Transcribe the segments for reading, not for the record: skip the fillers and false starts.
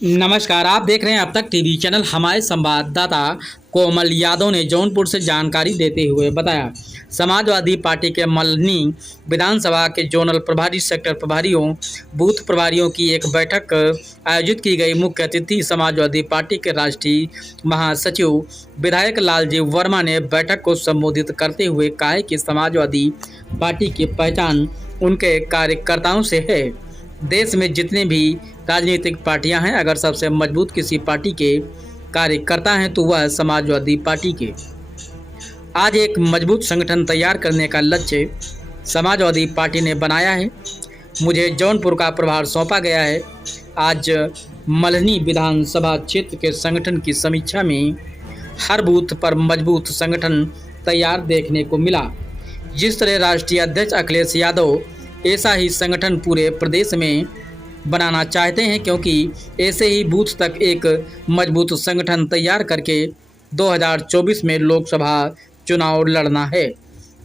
नमस्कार, आप देख रहे हैं अब तक टीवी चैनल। हमारे संवाददाता कोमल यादव ने जौनपुर से जानकारी देते हुए बताया, समाजवादी पार्टी के मल्हनी विधानसभा के जोनल प्रभारी, सेक्टर प्रभारियों, बूथ प्रभारियों की एक बैठक आयोजित की गई। मुख्य अतिथि समाजवादी पार्टी के राष्ट्रीय महासचिव विधायक लालजी वर्मा ने बैठक को संबोधित करते हुए कहा कि समाजवादी पार्टी की पहचान उनके कार्यकर्ताओं से है। देश में जितने भी राजनीतिक पार्टियां हैं, अगर सबसे मजबूत किसी पार्टी के कार्यकर्ता हैं तो वह समाजवादी पार्टी के। आज एक मजबूत संगठन तैयार करने का लक्ष्य समाजवादी पार्टी ने बनाया है। मुझे जौनपुर का प्रभार सौंपा गया है। आज मल्हनी विधानसभा क्षेत्र के संगठन की समीक्षा में हर बूथ पर मजबूत संगठन तैयार देखने को मिला। जिस तरह राष्ट्रीय अध्यक्ष अखिलेश यादव ऐसा ही संगठन पूरे प्रदेश में बनाना चाहते हैं, क्योंकि ऐसे ही बूथ तक एक मजबूत संगठन तैयार करके 2024 में लोकसभा चुनाव लड़ना है।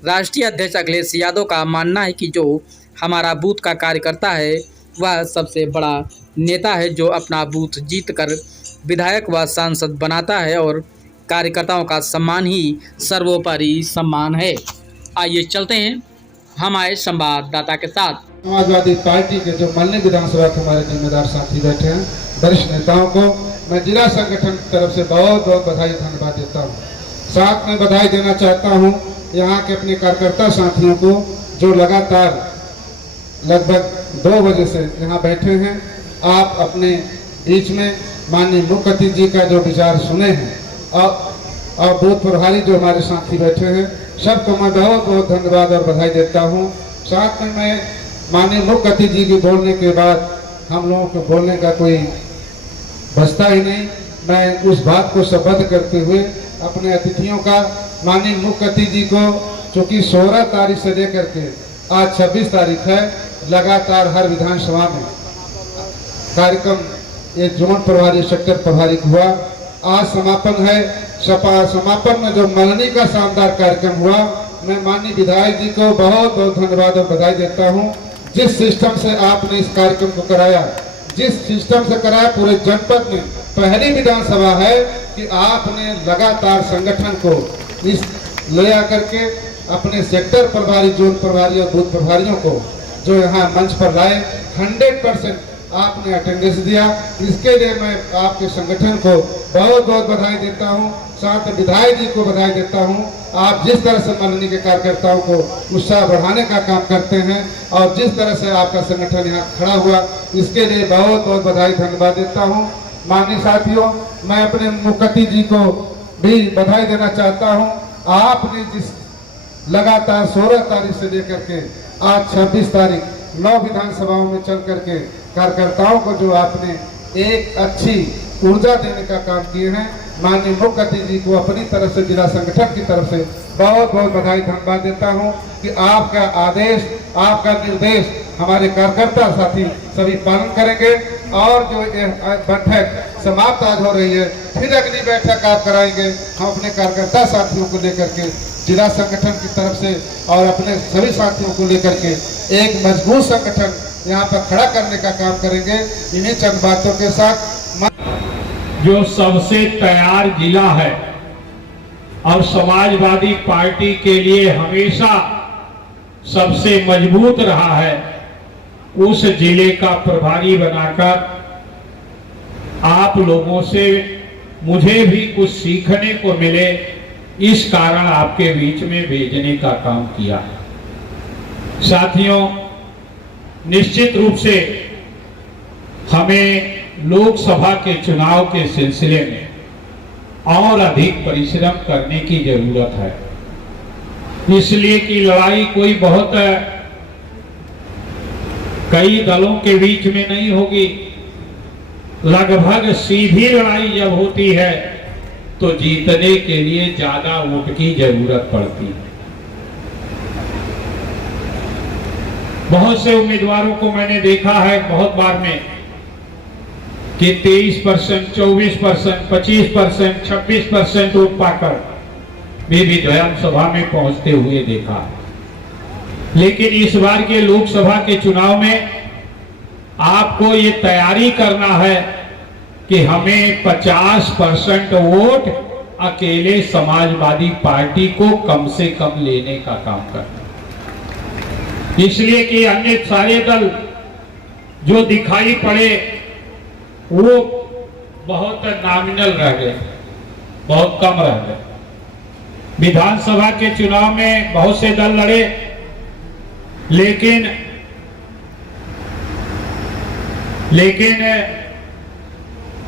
राष्ट्रीय अध्यक्ष अखिलेश यादव का मानना है कि जो हमारा बूथ का कार्यकर्ता है वह सबसे बड़ा नेता है, जो अपना बूथ जीतकर विधायक व सांसद बनाता है और कार्यकर्ताओं का सम्मान ही सर्वोपरि सम्मान है। आइए चलते हैं हमारे संवाददाता के साथ। समाजवादी पार्टी के जो मल्हनी विधानसभा के हमारे जिम्मेदार साथी बैठे हैं, वरिष्ठ नेताओं को मैं जिला संगठन की तरफ से बहुत बहुत बधाई धन्यवाद देता हूं। साथ में बधाई देना चाहता हूं यहां के अपने कार्यकर्ता साथियों को, जो लगातार लगभग 2 बजे से यहां बैठे हैं। आप अपने बीच में माननीय मुख्य अतिथि जी का जो विचार सुने हैं और बूथ प्रभारी जो हमारे साथी बैठे हैं, सबको मैं बहुत बहुत धन्यवाद और बधाई देता हूं। साथ में मैं माननीय मुख्य अतिथि जी के बोलने के बाद हम लोगों को बोलने का कोई बचता ही नहीं। मैं उस बात को संबद्ध करते हुए अपने अतिथियों का, माननीय मुख्य अतिथि जी को, चूँकि 16 तारीख से लेकर के आज 26 तारीख है, लगातार हर विधानसभा में कार्यक्रम एक जोन प्रभारी, सेक्टर प्रभारी हुआ। आज समापन है। समापन में जो मल्हनी का शानदार कार्यक्रम हुआ, मैं माननीय विधायक जी को बहुत बहुत धन्यवाद और बधाई देता हूं। जिस सिस्टम से आपने इस कार्यक्रम को कराया, जिस सिस्टम से कराया, पूरे जनपद में पहली विधानसभा है कि आपने लगातार संगठन को इस ले आकर के अपने सेक्टर प्रभारी, जोन प्रभारी और बूथ प्रभारियों को जो यहाँ मंच पर लाए, 100% आपने अटेंडेंस दिया। इसके लिए मैं आपके संगठन को बहुत बहुत बधाई देता हूं। साथ में विधायक जी को बधाई देता हूं। आप जिस तरह से मल्हनी के कार्यकर्ताओं को उत्साह बढ़ाने का काम करते हैं और जिस तरह से आपका संगठन यहाँ खड़ा हुआ, इसके लिए बहुत बहुत बधाई धन्यवाद देता हूं। माननीय साथियों, मैं अपने मुख्य अतिथि जी को भी बधाई देना चाहता हूँ। आपने जिस लगातार 16 तारीख से लेकर के आज 26 तारीख 9 विधानसभाओं में चल करके कार्यकर्ताओं को जो आपने एक अच्छी ऊर्जा देने का काम किए हैं, माननीय मुख्य अतिथि जी को अपनी तरफ से, जिला संगठन की तरफ से बहुत बहुत बधाई धन्यवाद देता हूं कि आपका आदेश, आपका निर्देश हमारे कार्यकर्ता साथी सभी पालन करेंगे। और जो बैठक समाप्त आज हो रही है, फिर अगली बैठक आप कराएंगे। हम अपने कार्यकर्ता साथियों को लेकर के, जिला संगठन की तरफ से और अपने सभी साथियों को लेकर के एक मजबूत संगठन यहाँ पर खड़ा करने का काम करेंगे। इन्हीं चंद बातों के साथ जो सबसे तैयार जिला है और समाजवादी पार्टी के लिए हमेशा सबसे मजबूत रहा है, उस जिले का प्रभारी बनाकर आप लोगों से मुझे भी कुछ सीखने को मिले, इस कारण आपके बीच में भेजने का काम किया। साथियों, निश्चित रूप से हमें लोकसभा के चुनाव के सिलसिले में और अधिक परिश्रम करने की जरूरत है। इसलिए कि लड़ाई कोई बहुत कई दलों के बीच में नहीं होगी। लगभग सीधी लड़ाई जब होती है तो जीतने के लिए ज्यादा वोट की जरूरत पड़ती है। बहुत से उम्मीदवारों को मैंने देखा है बहुत बार में कि 23%, 24%, 25%, 26% वोट पाकर भी विधानसभा में पहुंचते हुए देखा। लेकिन इस बार के लोकसभा के चुनाव में आपको ये तैयारी करना है कि हमें 50% वोट अकेले समाजवादी पार्टी को कम से कम लेने का काम करना, इसलिए कि अन्य सारे दल जो दिखाई पड़े वो बहुत नॉमिनल रह गए, बहुत कम रह गए। विधानसभा के चुनाव में बहुत से दल लड़े, लेकिन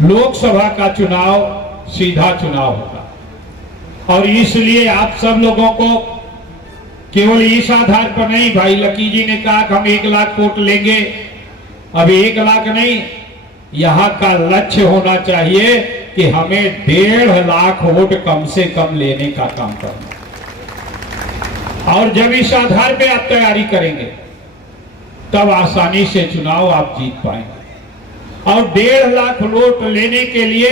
लोकसभा का चुनाव सीधा चुनाव होगा, और इसलिए आप सब लोगों को केवल इस आधार पर नहीं, भाई लकी जी ने कहा कि हम 1 लाख वोट लेंगे, अभी 1 लाख नहीं, यहां का लक्ष्य होना चाहिए कि हमें 1.5 लाख वोट कम से कम लेने का काम करना। और जब इस आधार पे आप तैयारी करेंगे तब आसानी से चुनाव आप जीत पाएंगे। और 1.5 लाख वोट लेने के लिए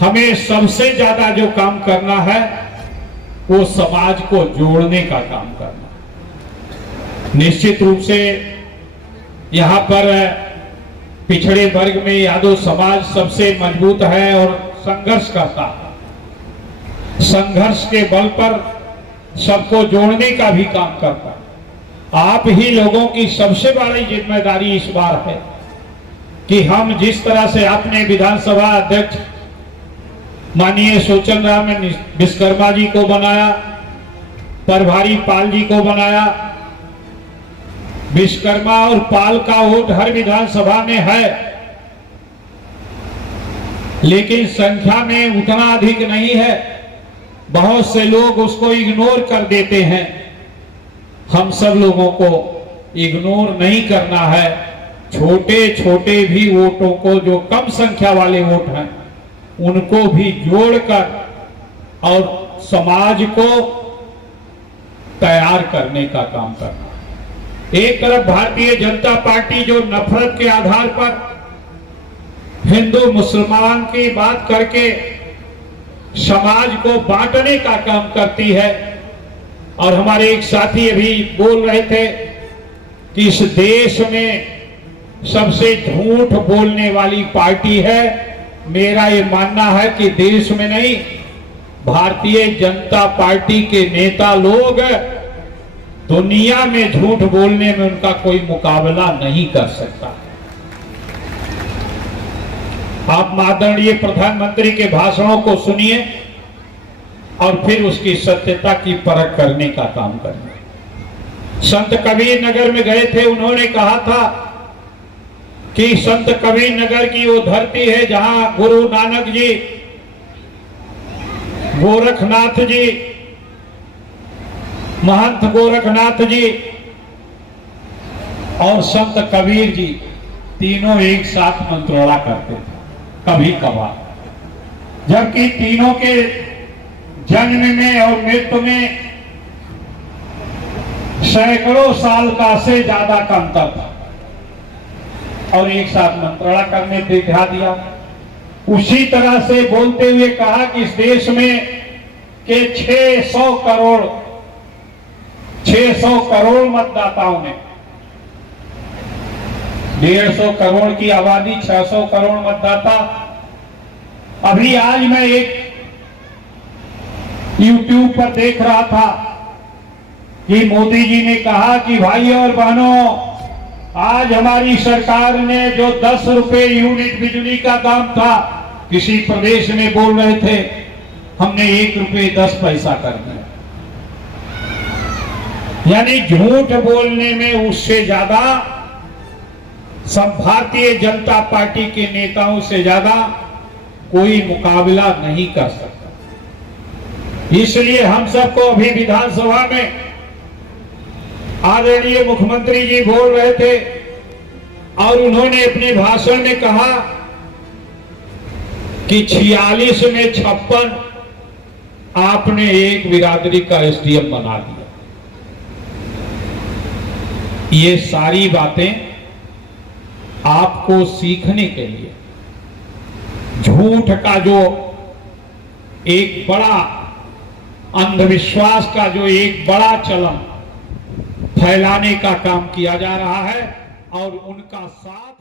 हमें सबसे ज्यादा जो काम करना है वो समाज को जोड़ने का काम करना। निश्चित रूप से यहां पर पिछड़े वर्ग में यादव समाज सबसे मजबूत है और संघर्ष करता है। संघर्ष के बल पर सबको जोड़ने का भी काम करता है। आप ही लोगों की सबसे बड़ी जिम्मेदारी इस बार है कि हम जिस तरह से अपने विधानसभा अध्यक्ष माननीय सोचन राम विश्वकर्मा जी को बनाया, प्रभारी पाल जी को बनाया। विश्वकर्मा और पाल का वोट हर विधानसभा में है, लेकिन संख्या में उतना अधिक नहीं है। बहुत से लोग उसको इग्नोर कर देते हैं। हम सब लोगों को इग्नोर नहीं करना है। छोटे छोटे भी वोटों को, जो कम संख्या वाले वोट हैं, उनको भी जोड़कर और समाज को तैयार करने का काम करना। एक तरफ भारतीय जनता पार्टी जो नफरत के आधार पर हिंदू मुसलमान की बात करके समाज को बांटने का काम करती है, और हमारे एक साथी अभी बोल रहे थे कि इस देश में सबसे झूठ बोलने वाली पार्टी है। मेरा ये मानना है कि देश में नहीं, भारतीय जनता पार्टी के नेता लोग दुनिया में झूठ बोलने में उनका कोई मुकाबला नहीं कर सकता। आप आदरणीय प्रधानमंत्री के भाषणों को सुनिए और फिर उसकी सत्यता की परख करने का काम करिए। संत कबीर नगर में गए थे, उन्होंने कहा था कि संत कबीर नगर की वो धरती है जहां गुरु नानक जी, गोरखनाथ जी, महंत गोरखनाथ जी और संत कबीर जी तीनों एक साथ मंत्रणा करते थे कभी कभार, जबकि तीनों के जन्म में और मृत्यु में सैकड़ों साल का से ज्यादा का अंतर था, और एक साथ मंत्रणा करने पे ध्यान दिया। उसी तरह से बोलते हुए कहा कि इस देश में के 600 करोड़ मतदाताओं ने, 150 करोड़ की आबादी, 600 करोड़ मतदाता। अभी आज मैं एक YouTube पर देख रहा था कि मोदी जी ने कहा कि भाई और बहनों, आज हमारी सरकार ने जो 10 रुपए यूनिट बिजली का दाम था, किसी प्रदेश में बोल रहे थे हमने 1 रुपए 10 पैसा कर दिया। यानी झूठ बोलने में उससे ज्यादा सब भारतीय जनता पार्टी के नेताओं से ज्यादा कोई मुकाबला नहीं कर सकता। इसलिए हम सबको अभी विधानसभा में आदरणीय मुख्यमंत्री जी बोल रहे थे और उन्होंने अपने भाषण में कहा कि 46 में 56 आपने एक बिरादरी का एसडीएम बना दिया। ये सारी बातें आपको सीखने के लिए, झूठ का जो एक बड़ा अंधविश्वास का जो एक बड़ा चलन फैलाने का काम किया जा रहा है और उनका साथ